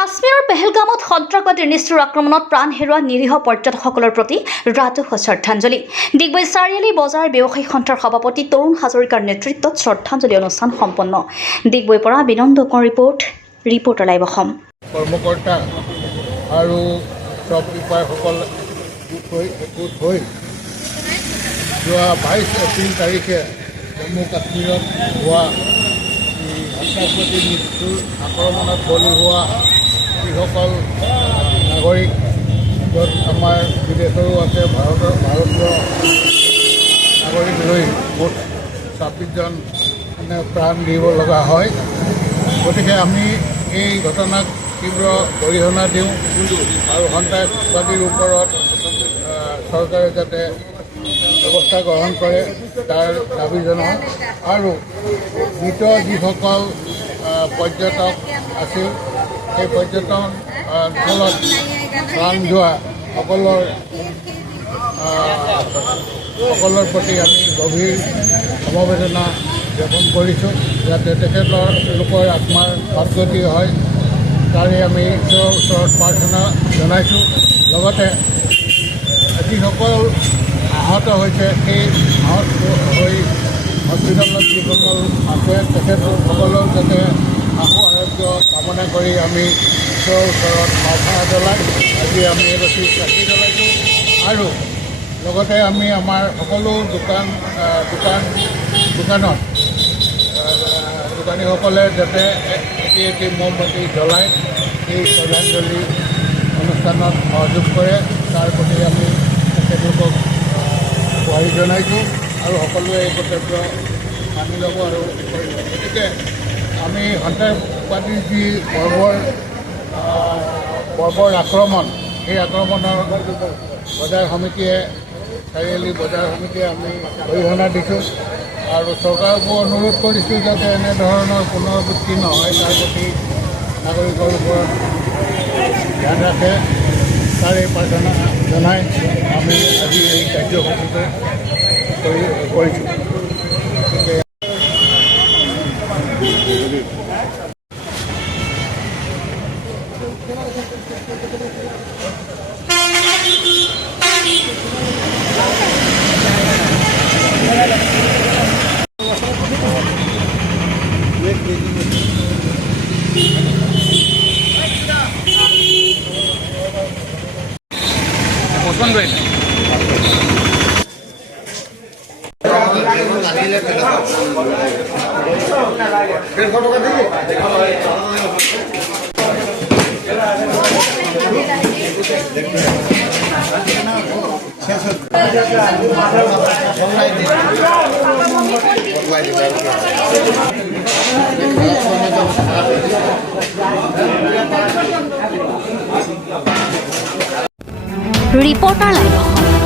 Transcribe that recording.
কাশ্মীৰৰ পেহেলগামত সন্ত্ৰাসবাদীৰ নিষ্ঠুৰ আক্ৰমণত প্ৰাণ হেৰুওৱা নিৰীহ পৰ্যটকসকলৰ প্ৰতি ৰাজহুৱা শ্ৰদ্ধাঞ্জলি। ডিগবৈ চাৰিআলি বজাৰ ব্যৱসায়ী সন্থাৰ সভাপতি তৰুণ হাজৰিকাৰ নেতৃত্বত শ্ৰদ্ধাঞ্জলি অনুষ্ঠান সম্পন্ন। ডিগবৈৰ পৰা বিনন্দকৰ ৰিপৰ্টাৰ লাইভ অসম। কৰ্মকৰ্তা আৰু সব বিষয়াসকল একগোট হৈ যোৱা 22 এপ্ৰিল তাৰিখে জম্মু কাশ্মীৰত হোৱা সন্ত্ৰাসবাদী নিষ্ঠুৰ আক্ৰমণত বলি হোৱা যিসকল নাগৰিক, য'ত আমাৰ বিদেশৰো আছে, ভাৰতীয় নাগৰিক লৈ মুঠ 26জন প্ৰাণ দিব লগা হয়। গতিকে আমি এই ঘটনাক তীব্ৰ গৰিহণা দিওঁ আৰু সন্ত্ৰাসবাদীৰ ওপৰত চৰকাৰে যাতে ব্যৱস্থা গ্ৰহণ কৰে তাৰ দাবী জনাওঁ। আৰু মৃত যিসকল পৰ্যটক আছিল, সেই পৰ্যটন অঞ্চলত প্ৰাণ যোৱা সকলৰ প্ৰতি আমি গভীৰ সমবেদনা জ্ঞাপন কৰিছোঁ, যাতে তেখেতলোকৰ আত্মাৰ সদ্গতি হয়, তাৰে আমি ঈশ্বৰৰ ওচৰত প্ৰাৰ্থনা জনাইছোঁ। লগতে যিসকল আহত হৈছে, সেই আহত হৈ হস্পিটেলত যিসকল আছে তেখেতসকলৰ যাতে আশু আৰোগ্য কামনা কৰি আমি ঈশ্বৰৰ ওচৰত প্ৰাৰ্থনা জ্বলাই আজি আমি এগছি চাকি জ্বলাইছোঁ। আৰু লগতে আমি আমাৰ সকলো দোকানত দোকানীসকলে যাতে এটি মমবাতি জ্বলাই এই শ্ৰদ্ধাঞ্জলি অনুষ্ঠানত সহযোগ কৰে, তাৰ প্ৰতি আমি তেখেতলোকক গুহাৰি জনাইছোঁ আৰু সকলোৱে এই কৰ্তব্য মানি ল'ব আৰু কৰিব। গতিকে আমি সন্ত্ৰাসবাদীৰ যি বৰ্বৰ আক্ৰমণ, সেই আক্ৰমণৰ বজাৰ সমিতিয়ে চাৰিআলি বজাৰ সমিতিয়ে আমি গৰিহণা দিছোঁ আৰু চৰকাৰকো অনুৰোধ কৰিছোঁ যাতে এনেধৰণৰ পুনৰাবৃত্তি নহয়, তাৰ প্ৰতি নাগৰিকৰ ওপৰত ধ্যান ৰাখে, তাৰে প্ৰাৰ্থনা জনাই আমি আজি এই কাৰ্যসূচীটো কৰিছোঁ। Reporter live Assam.